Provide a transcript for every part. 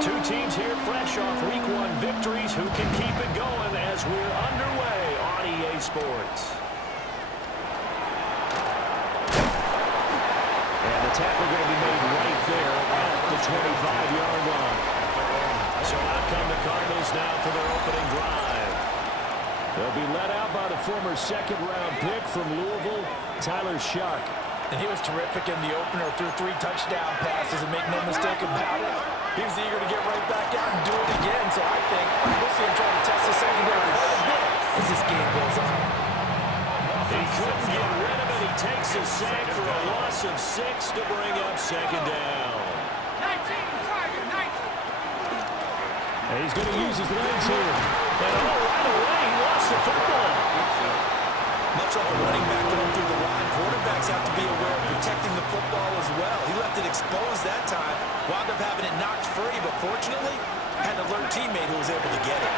Two teams here fresh off Week 1 victories. Who can keep it going as we're underway on EA Sports? And the tackle going to be made right there at the 25-yard line. So out come the Cardinals now for their opening drive. They'll be led out by the former second-round pick from Louisville, Tyler Shough. And he was terrific in the opener, threw 3 touchdown passes, and make no mistake about it, he was eager to get right back out and do it again. So I think we'll see him trying to test the secondary quite a bit as this game goes on. He couldn't get rid of it. He takes a sack for a loss of 6 to bring up second down. And he's going to use his legs here. And right away, he lost the football. Much like a running back going through the line, quarterbacks have to be aware of protecting the football as well. He left it exposed that time, wound up having it knocked free, but fortunately, had an alert teammate who was able to get it.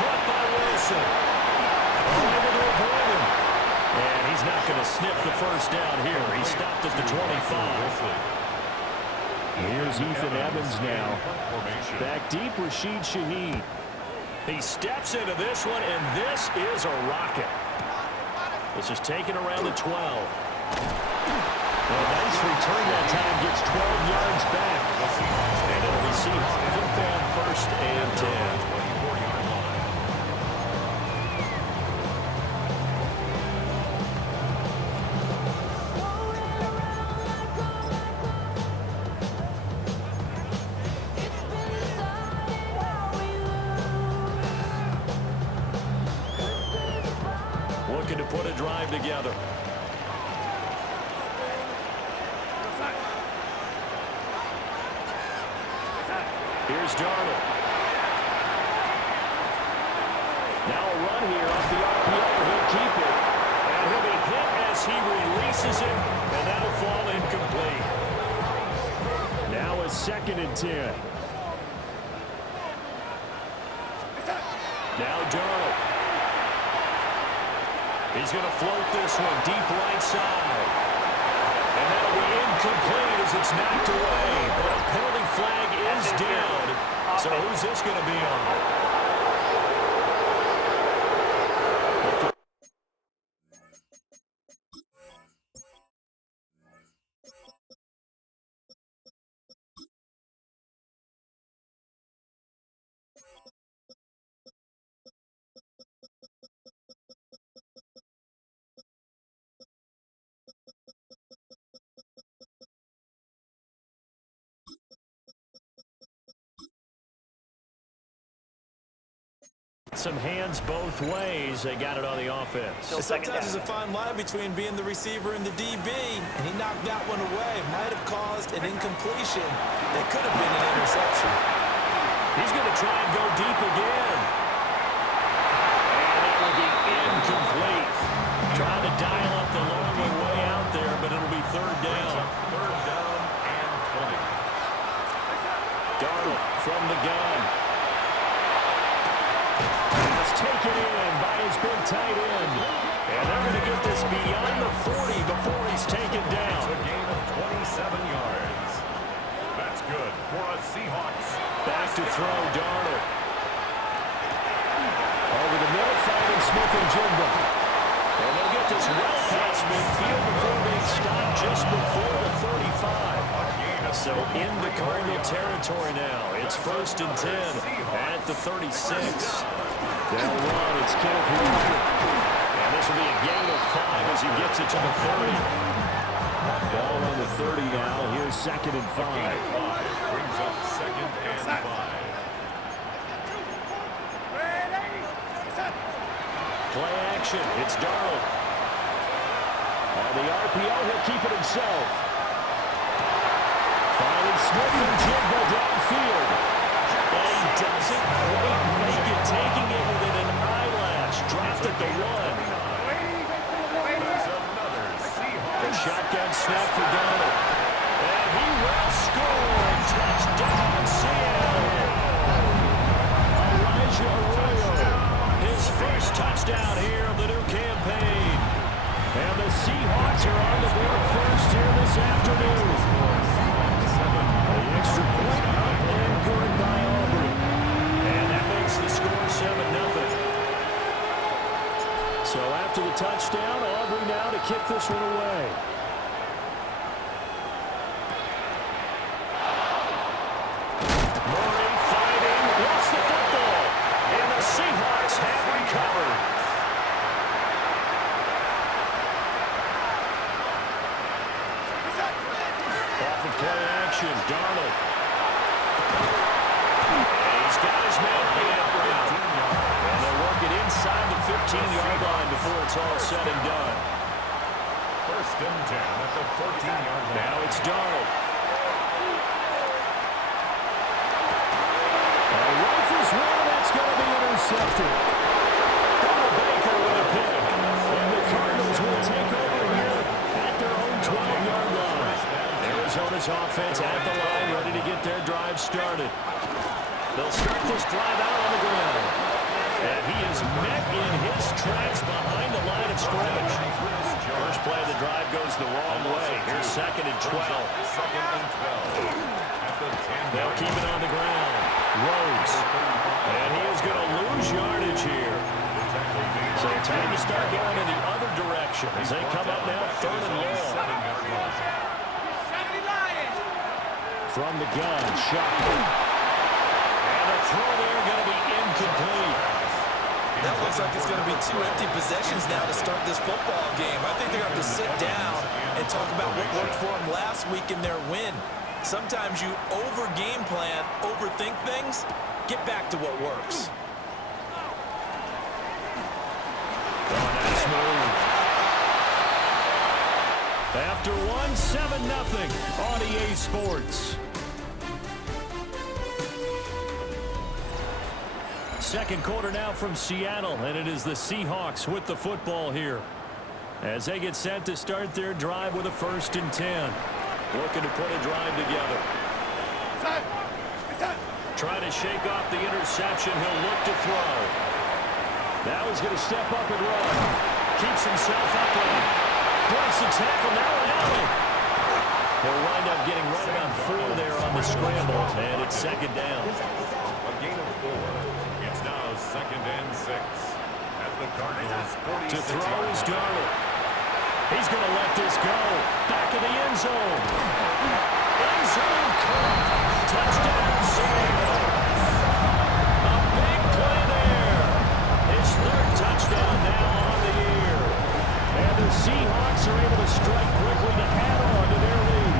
Caught by Wilson. Able to avoid him. And he's not going to sniff the first down here. He stopped at the 25. Here's Ethan Evans now. Back deep, Rashid Shaheed. He steps into this one, and this is a rocket. This is taken around the 12. A nice return that time, gets 12 yards back. And it'll be Seahawks football, 1st and 10. Looking to put a drive together. Here's Darnold. Now a run here off the RPO. He'll keep it. And he'll be hit as he releases it. And that'll fall incomplete. Now a 2nd and 10. Now Darnold. He's going to float this one deep right side. And that'll be incomplete as it's knocked away. But a penalty flag is down. So who's this going to be on? Some hands both ways. They got it on the offense. Sometimes there's a fine line between being the receiver and the DB, and he knocked that one away. Might have caused an incompletion that could have been an interception. He's going to try and go deep again. And it will be incomplete. Trying to dial up the long way out there, but it'll be 3rd down. 3rd down and 20. Darnold from the gun. Taken in by his big tight end. And they're going to get this beyond the 40 before he's taken down. It's a gain of 27 yards. That's good for a Seahawks. Back to throw, Darnold. Over the middle, finding Smith-Njigba. And they'll get this well past midfield before being stopped just before the 35. So into Cardinal territory now. It's 1st and 10 at the 36. They'll run. It's Kenneth Walker. And this will be a gain of 5 as he gets it to the 30. Ball on the 30 now. Here's 2nd and 5. Brings up 2nd and 5. Play action. It's Darnold. On the RPO, he'll keep it himself. Finding Smith-Njigba downfield. And he doesn't quite make it, taking it within an eyelash. Dropped at the 1. A shotgun snap for Darnold. And he will score. Touchdown, Seattle. Elijah Arroyo. His first touchdown here of the new campaign. And the Seahawks are on the board first here this afternoon. The extra point up and good. kick this one away. Murray fighting, lost the football, and the Seahawks have recovered. Off of play action, Darnold. And he's got his man on the out route. And they'll work it inside the 15-yard line before it's all said and done. First and 10 at the 14-yard line. Now it's Darnold. Rifles one, that's going to be intercepted. Donald Baker with a pick. And the Cardinals will take over here at their own 12-yard line. Arizona's offense at the line, ready to get their drive started. They'll start this drive out on the ground. And he is met in his tracks behind the line of scrimmage. First play of the drive goes the wrong way. Here's 2nd and 12. Second and 12 at the 10. They'll keep it on the ground. Rhodes. And he is going to lose yardage here. So time to start going in the other direction as they come up now 3rd and long. From the gun, shotgun. And a throw there going to be incomplete. That looks like it's going to be 2 empty possessions now to start this football game. I think they're going to have to sit down and talk about what worked for them last week in their win. Sometimes you over-game plan, overthink things. Get back to what works. Oh, nice move. After one, 7-0 on EA Sports. Second quarter now from Seattle, and it is the Seahawks with the football here as they get set to start their drive with a 1st and 10. Looking to put a drive together. Trying to shake off the interception. He'll look to throw. Now he's going to step up and run. Keeps himself upright. Breaks the tackle. Now an alley. He'll wind up getting right about 4 there on the scramble, and it's 2nd down. A gain of 4. It's now 2nd and 6 at the Cardinals' 46. To throw is Darnold. He's going to let this go. Back of the end zone. End zone caught. Touchdown, Seattle. A big play there. His 3rd touchdown now on the year. And the Seahawks are able to strike quickly to add on to their lead.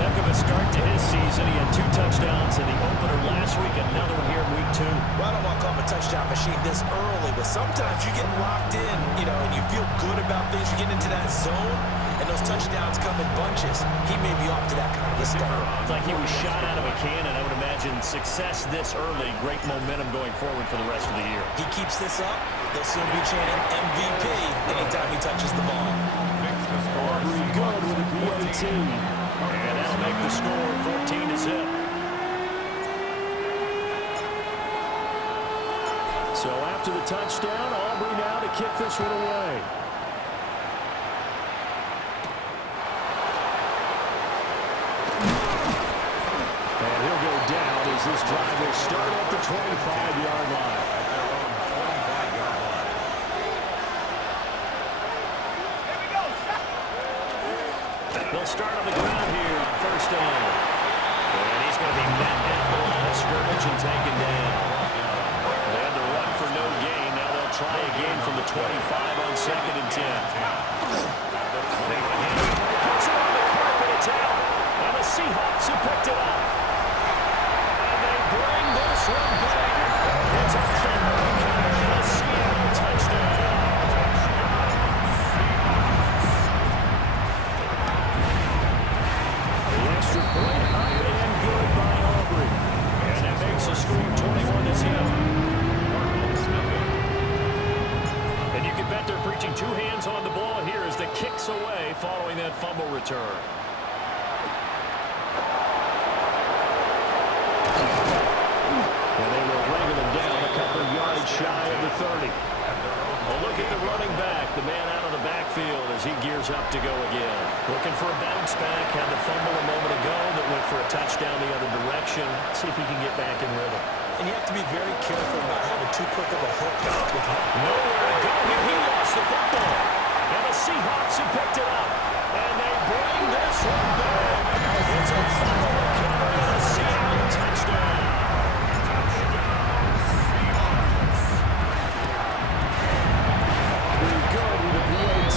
Heck of a start to his season. He had 2 touchdowns in the opener last week. Another one here in week 2. Well, I don't want to call him a touchdown machine this early, but sometimes you get locked in, and you feel good about things. You get into that zone, and those touchdowns come in bunches. He may be off to that kind of a start. It's like he was shot out of a cannon. I would imagine success this early, great momentum going forward for the rest of the year. He keeps this up, they'll soon be chanting MVP anytime he touches the ball. Aubrey good with a PAT. And that'll make the score 14-0. So after the touchdown, Aubrey now to kick this one away. And he'll go down as this drive will start at the 25-yard line. They'll start on the ground here, 1st down. And he's going to be met at the line of scrimmage and taken down. They had to run for no gain. Now they'll try again from the 25 on 2nd and 10. They puts it on the carpet, it's out. And the Seahawks have picked it up. And they bring this one back. It's a fumble and a Seattle touchdown. Extra point up and good by Aubrey. And that makes the score 21-0. And you can bet they're preaching 2 hands on the ball here as the kicks away following that fumble return. And they will bring them down a couple yards shy of the 30. Well, look at the running back, the man out of the backfield as he gears up to go again. Looking for a bounce back, had the fumble a moment ago that went for a touchdown the other direction. See if he can get back in rhythm. And you have to be very careful about having too quick of a hook with him. Nowhere to go here. He lost the football. And the Seahawks have picked it up. And they bring this one back. It's a fumble recovery and a Seattle touchdown. We're good with a PAT.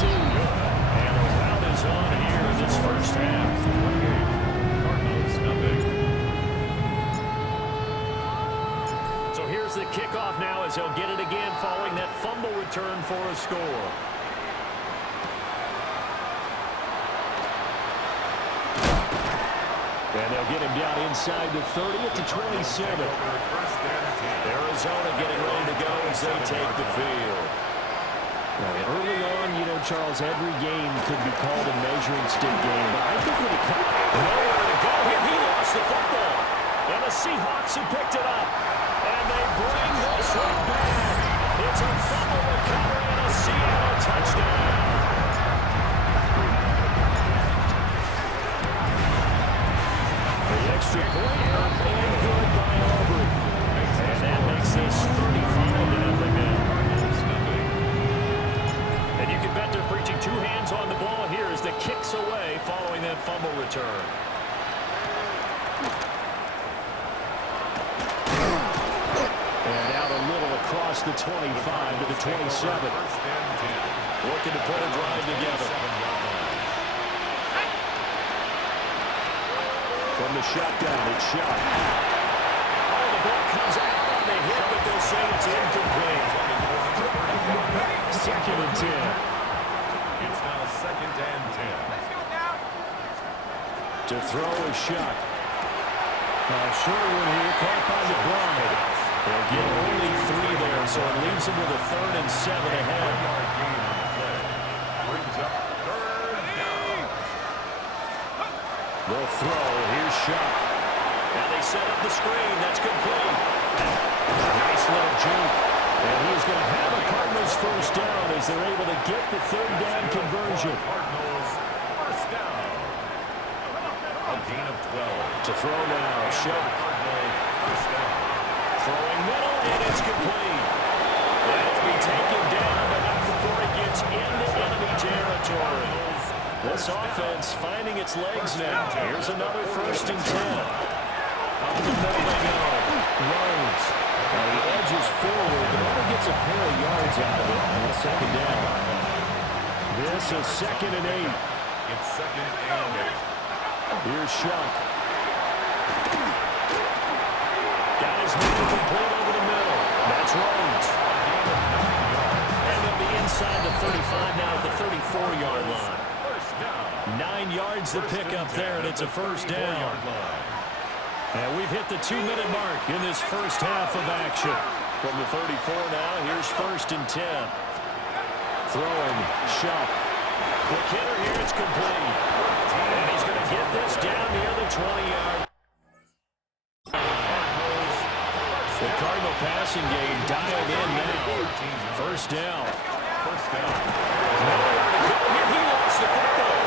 And the round is on here in this first half. Cardinals, nothing. So here's the kickoff now as they'll get it again following that fumble return for a score. And they'll get him down inside the 30 at the 27. Arizona getting ready to go as they take the field. Now, early on, you know, Charles, every game could be called a measuring stick game, but I think when it comes nowhere to go here, he lost the football. And the Seahawks have picked it up. And they bring this one back. It's a fumble recovery and a Seattle touchdown. Extra point up and good by Aubrey. And that makes this 35-0 now. And you can bet they're preaching two hands on the ball here as the kicks away following that fumble return. And out a little across the 25 to the 27. Looking to put a drive together. From the shotgun, it's shot. Oh, the ball comes out on the hit, but they'll say it's incomplete. 2nd and 10. It's now 2nd and 10. To throw a shot. Sherwood here, caught by McBride. They'll get only 3 there, so it leaves them with a 3rd and 7 ahead. Brings up 3rd down. They'll throw. Here's Shock. Now they set up the screen. That's complete. Nice little juke. And he's going to have a Cardinals first down as they're able to get the 3rd down conversion. Cardinals first down. A gain of 12. To throw now. Shock. First down. Throwing middle, and it's complete. That'll be taken down, but not before it gets into enemy territory. This offense finding its legs now. Here's another 1st and 10. Up the middle they go. Rhodes. Now he edges forward, but only gets a pair of yards out of it on 2nd down. This is 2nd and 8. It's 2nd and 8. Here's Shock. Got his man complete over the middle. That's Rhodes. And they'll be inside the 35 now at the 34-yard line. 9 yards to pick up there, and it's a first down. And we've hit the 2-minute mark in this first half of action. From the 34 now, here's 1st and 10. Throwing, Shock. Quick hitter here, it's complete. And he's going to get this down near the 20-yard. The Cardinal passing game dialed in now. First down. Nowhere to go here. He lost the football.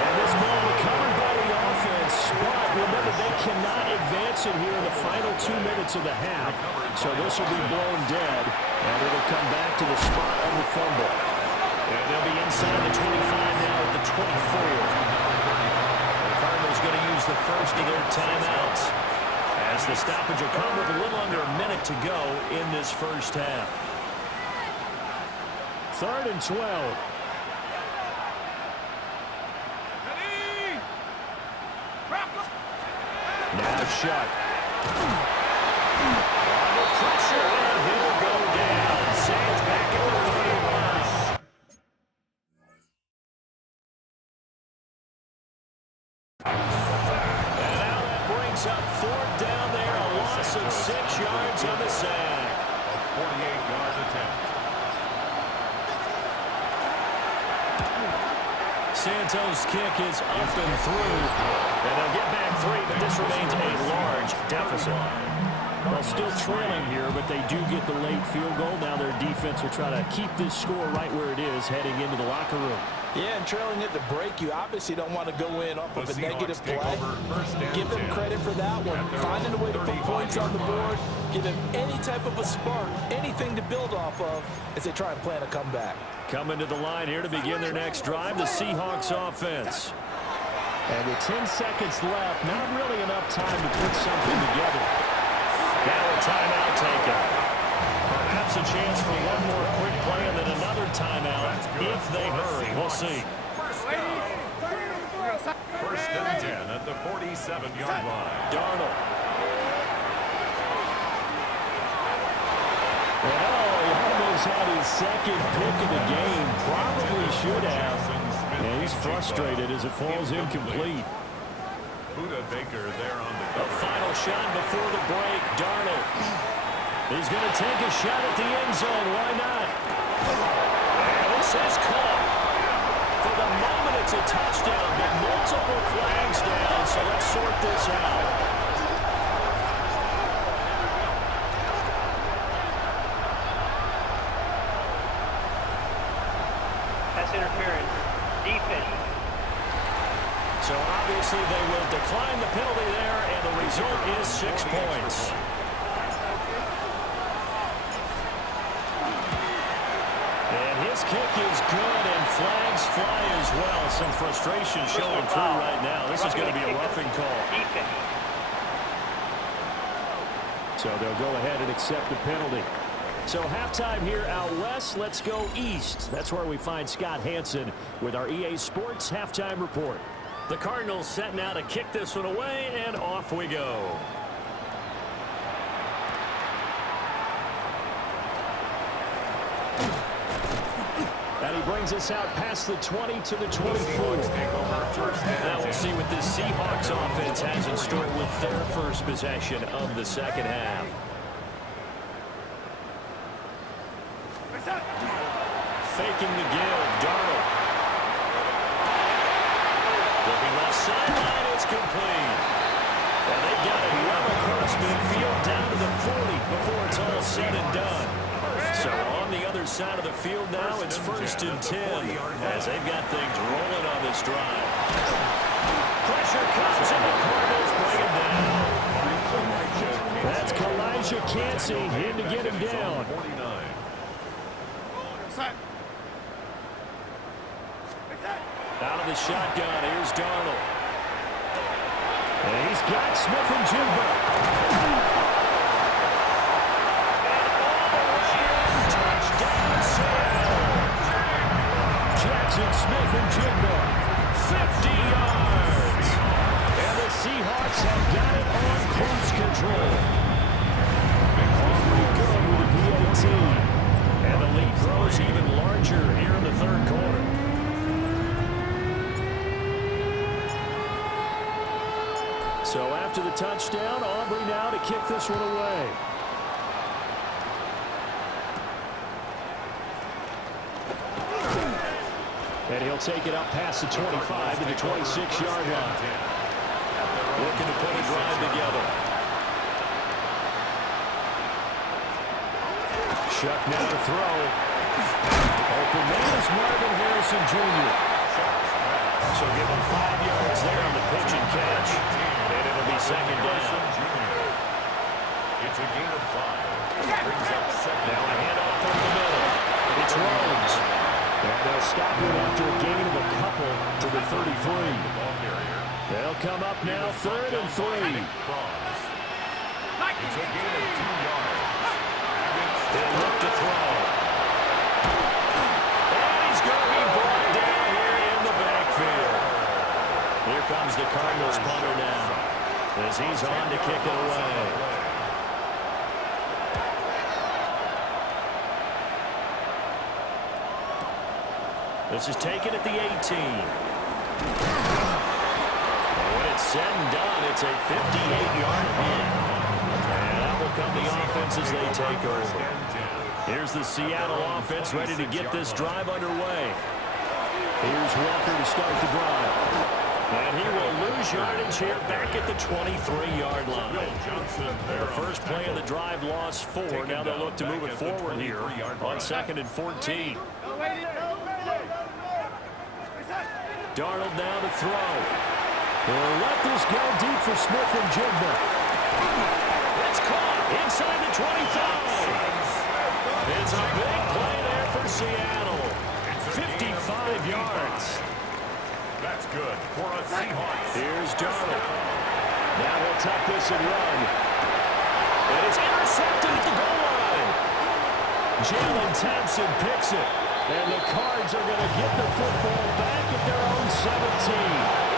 And this ball recovered by the offense. But remember, they cannot advance it here in the final 2 minutes of the half. So this will be blown dead. And it'll come back to the spot on the fumble. And they'll be inside the 25 now at the 24. The Cardinals going to use the first of their timeouts, as the stoppage will come with a little under a minute to go in this first half. 3rd and 12. Now Shock. Under pressure, and he'll go down. Sands back at the 31. And now that brings up 4th down there, a loss of 6 yards on the sack. A 48-yard attempt. Santos' kick is up and through. And they'll get back 3, but this remains a large deficit. Well, still trailing here, but they do get the late field goal. Now their defense will try to keep this score right where it is heading into the locker room. Yeah, and trailing at the break, you obviously don't want to go in off of a negative play. Give them credit for that one. Finding a way to put points on the board, give them any type of a spark, anything to build off of as they try and plan a comeback. Coming to the line here to begin their next drive, the Seahawks offense. And with 10 seconds left, not really enough time to put something together. Now a timeout taken. Perhaps a chance for one more quick play and then another timeout if they hurry. We'll see. First and 10 at the 47-yard line. Darnold. Well, he almost had his second pick of the game. Probably should have. And he's frustrated as it falls incomplete. Buda Baker there on the A final shot before the break. Darnold. He's going to take a shot at the end zone. Why not? And this is caught. For the moment, it's a touchdown, but multiple flags down, so let's sort this out. Pass interference. Defense. So obviously they will decline the penalty there, and the result is 6 points. And his kick is good, and flags fly as well. Some frustration showing through right now. This is going to be a roughing call. So they'll go ahead and accept the penalty. So halftime here out west. Let's go east. That's where we find Scott Hanson with our EA Sports halftime report. The Cardinals set now to kick this one away, and off we go. And he brings us out past the 20 to the 24. Now we'll see what this Seahawks offense has in store with their first possession of the second half. Faking the give, Darnold. Looking left sideline, it's complete. And they've got it well across midfield down to the 40 before it's all said and done. So on the other side of the field now, it's first and 10 as they've got things rolling on this drive. Pressure comes and the Cardinals bring him down. That's Kalijah Kancey in to get him down. Out of the shotgun, here's Darnold. And he's got Smith-Njigba. Touchdown, Seattle. Jackson Smith-Njigba, 50 yards. And the Seahawks have got it on cruise control. Already good with the PAT. And the lead grows even larger here in the third quarter. So after the touchdown, Aubrey now to kick this one away. And he'll take it up past the 25 to the 26-yard line. Looking to put a drive together. Shuck now to throw. Open man is Marvin Harrison Jr. So give him 5 yards there on the pitch and catch. And it'll be second down. It's a gain of 5. Brings up second. Now a handoff up the middle. It's Rhodes. And they'll stop him after a gain of a couple to the 33. They'll come up now third and 3. It's a gain of 2 yards. They'll look to throw. And he's going to be brought down here in the backfield. Here comes the Cardinals punter now as he's on to kick it away. This is taken at the 18. And when it's said and done, it's a 58-yard punt. And that will come the offense as they take over. Here's the Seattle offense ready to get this drive underway. Here's Walker to start the drive. And he will lose yardage here back at the 23-yard line. Will Johnson there. The first play of the drive lost 4. Now they'll look to move it forward here on 2nd and 14. Darnold now to throw. He'll let this go deep for Smith and Jigba. It's caught inside the 25. It's a big play there for Seattle. 55 yards. That's good for a Seahawks. Here's Darnold. Now he'll tuck this and run. And it's intercepted at the goal line. Jalen Thompson picks it. And the Cards are going to get the football back at their own 17.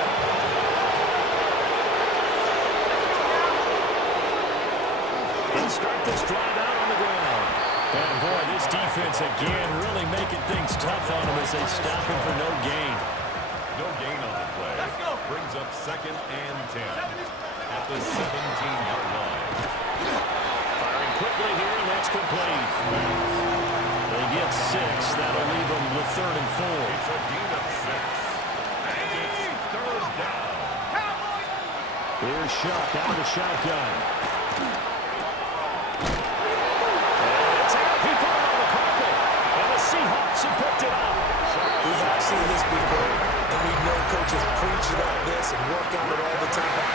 They'll start this drive out on the ground. And boy, this defense again really making things tough on them as they stop him for no gain. No gain on the play. Brings up 2nd and 10 at the 17-yard line. Firing quickly here, and that's complete. They get 6. That'll leave them with 3rd and 4. It's a gain of 6. And it's 3rd down. Here's Shuck out of the shotgun. Seahawks have picked it up. We've all seen this before, and we know coaches preach about this and work on it all the time.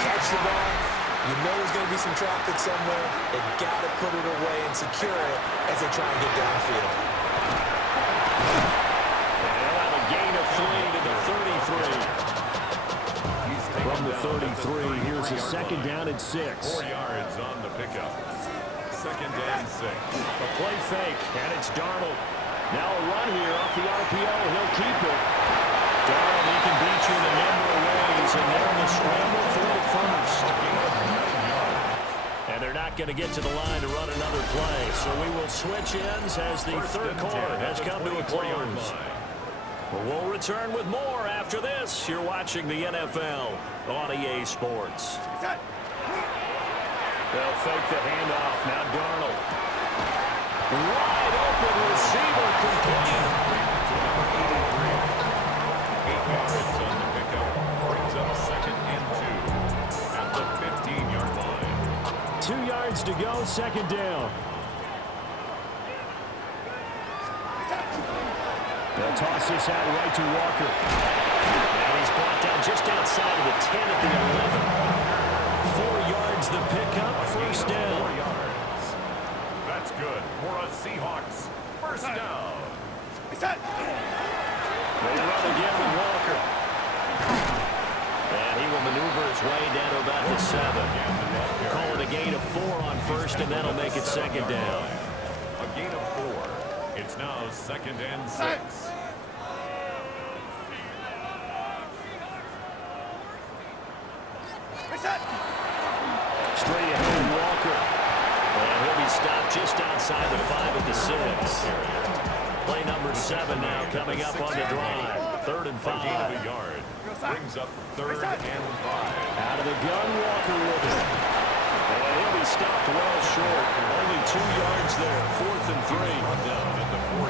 Catch the ball. You know there's going to be some traffic somewhere. They've got to put it away and secure it as they try and get downfield. And on a gain of 3 to the 33. From the 33, here's a 2nd down and 6. 4 yards on the pickup. 2nd and 6. A play fake, and it's Darnold. Now a run here off the RPO. He'll keep it. Darnold, he can beat you in a number of ways, and they're in the scramble for the first. And they're not going to get to the line to run another play, so we will switch ends as the third quarter has come to a close. We'll return with more after this. You're watching the NFL on EA Sports. They'll fake the handoff. Now Darnold. Wide open receiver complete. 8 yards on the pickup. Brings up 2nd and 2 at the 15-yard line. 2 yards to go, 2nd down. They'll toss this out right to Walker. And he's brought down just outside of the 10 at the 11. 4 yards the pickup, 1st down. 4 yards. That's good for a Seahawks 1st down. They run again with Walker. And he will maneuver his way down to about the 7. Call it a gain of 4 on 1st, and that'll make it 2nd down. A gain of 4. It's now 2nd and 6. Straight ahead, Walker. And he'll be stopped just outside the 5 at the 6. Play number 7 now coming up on the drive. 3rd and 5. Gain of a yard. Brings up 3rd and 5. Out of the gun, Walker with it. And he'll be stopped well short. Only 2 yards there. 4th and 3.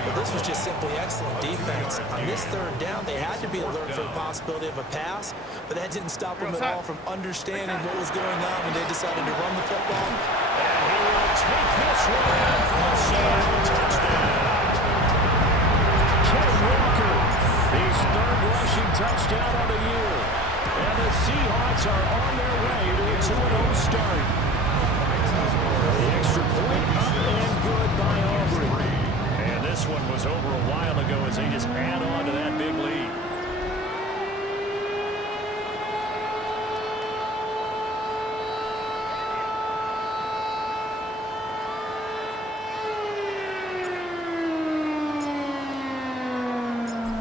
But this was just simply excellent defense. On this 3rd down, they had to be alert for the possibility of a pass, but that didn't stop them at all from understanding what was going on when they decided to run the football. And he will take this one in for a Seattle touchdown. Ken Walker, his 3rd rushing touchdown of the year. And the Seahawks are on their way to a 2-0 start. The extra point up and good by Aubrey. And this one was over a while ago as they just add on to that big lead.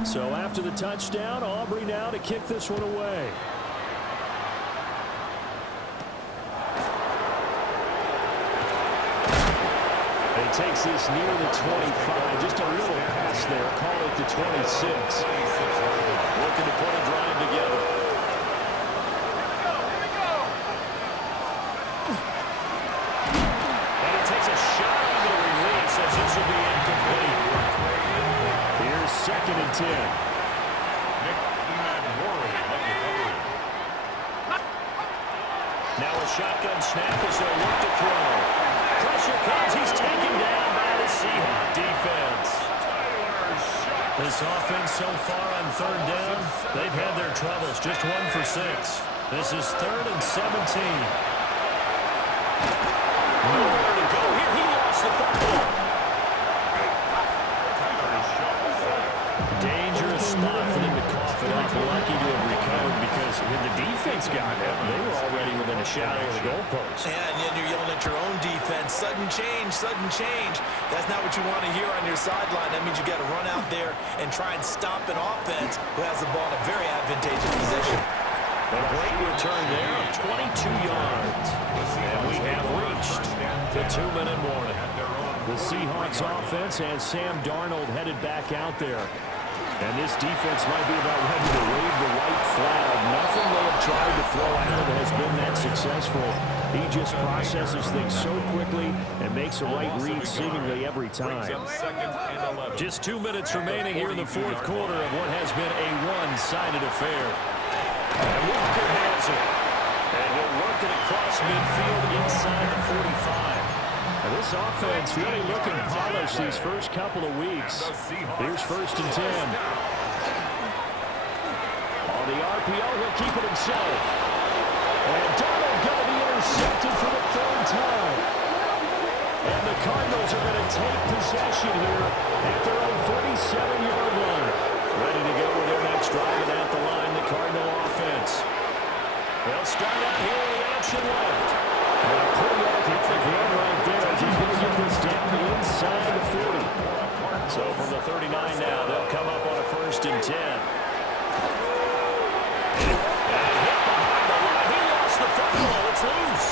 So after the touchdown, Aubrey now to kick this one away. He takes this near the 25. Just a little pass there. Call it the 26. Looking to put a drive together. And he takes a shot on the release as this will be incomplete. Here's 2nd and 10. Now a shotgun snap as they'll look to throw. Pressure comes. He's taken down by the Seahawk defense. This offense so far on third down, they've had their troubles. Just 1 for 6. This is 3rd and 17. Nowhere to go here. He lost the football. Dangerous spot for them to cough it up. Lucky to have recovered because when the defense got it, they were already within a shadow of the goalpost. And then you're yelling at your own defense. Sudden change, sudden change. That's not what you want to hear on your sideline. That means you got to run out there and try and stop an offense who has the ball in a very advantageous position. A great return there of 22 yards. And we have reached the 2-minute warning. The Seahawks offense has Sam Darnold headed back out there. And this defense might be about ready to wave the white flag. Nothing they have tried to throw at him has been that successful. He just processes things so quickly and makes a right read seemingly every time. Just 2 minutes remaining here in the fourth quarter of what has been a one-sided affair. And Walker has it. And he'll work it across midfield inside the 45. And this offense really looking polished these first couple of weeks. Here's 1st and 10. On the RPO, he'll keep it himself. And Darnold going to be intercepted for the 3rd time. And the Cardinals are going to take possession here at their own 47-yard line. Ready to go with their next drive and at the line, the Cardinal offense. They'll start out here with the option left. And a pretty athletic run right there as he's going to get this down inside the 40. So from the 39 now, they'll come up on a 1st and 10. And hit behind the line. He lost the football. It's loose.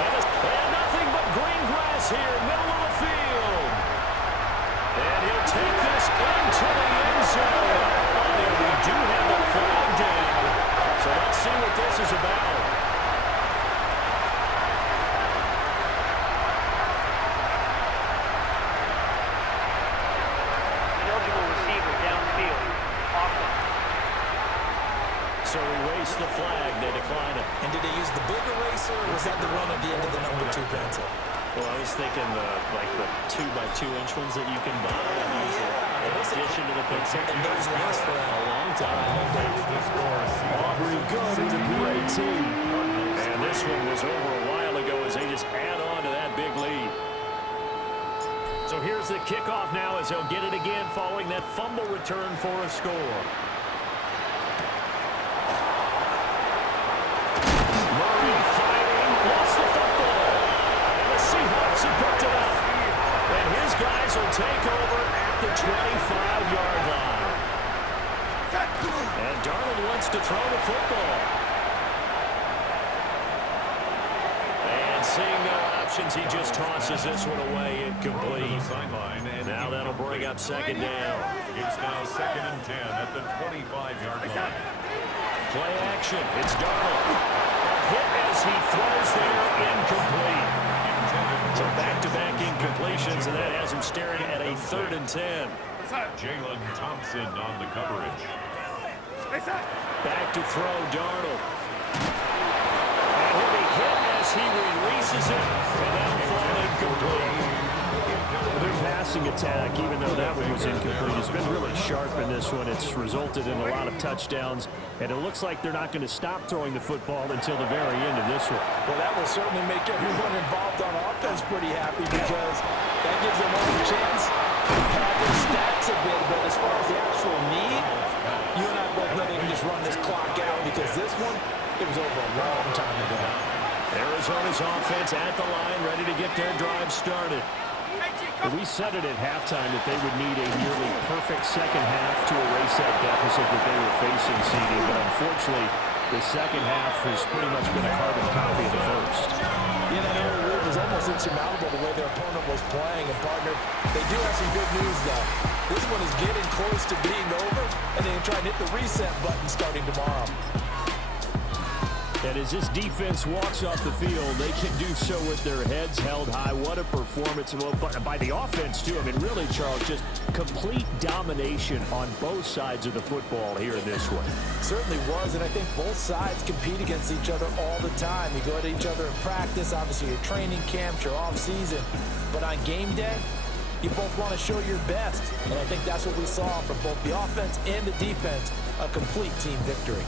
And nothing but green grass here, middle of the field. And he'll take this into the end zone. And we do have the flag down. So let's see what this is about. So he raised the flag. They decline it. And did they use the big eraser, or was that the one at the end of the number 2 pencil? Well, I was thinking the 2x2-inch ones that you can buy. In addition to the pencil. And those last for a long time. Aubrey good with a great team. And this one was over a while ago as they just add on to that big lead. So here's the kickoff now as they'll get it again following that fumble return for a score. Seahawks have picked it up. And his guys will take over at the 25-yard line. And Darnold wants to throw the football. And seeing no options, he just tosses this one away incomplete. Now that'll bring up 2nd down. It's now 2nd and 10 at the 25-yard line. Play action. It's Darnold. Hit as he throws there, incomplete. So back-to-back incompletions, and that has him staring at a 3rd and 10. Jalen Thompson on the coverage. Back to throw, Darnold. And he'll be hit as he releases it, and that'll fall incomplete. Their passing attack, even though that one was incomplete, has been really sharp in this one. It's resulted in a lot of touchdowns, and it looks like they're not going to stop throwing the football until the very end of this one. Well, that will certainly make everyone involved on offense pretty happy because that gives them all a chance to pad their stats a bit. But as far as the actual need, you and I both know they can just run this clock out because this one, it was over a long time ago. Arizona's offense at the line, ready to get their drive started. We said it at halftime that they would need a nearly perfect second half to erase that deficit that they were facing, CD. But unfortunately, the second half has pretty much been a carbon copy of the first. Yeah, that area lead was almost insurmountable the way their opponent was playing. And, partner, they do have some good news, though. This one is getting close to being over, and they can try and hit the reset button starting tomorrow. And as this defense walks off the field, they can do so with their heads held high. What a performance by the offense, too. I mean, really, Charles, just complete domination on both sides of the football here in this one. Certainly was, and I think both sides compete against each other all the time. You go at each other in practice, obviously your training camps, your off-season. But on game day, you both want to show your best. And I think that's what we saw from both the offense and the defense, a complete team victory.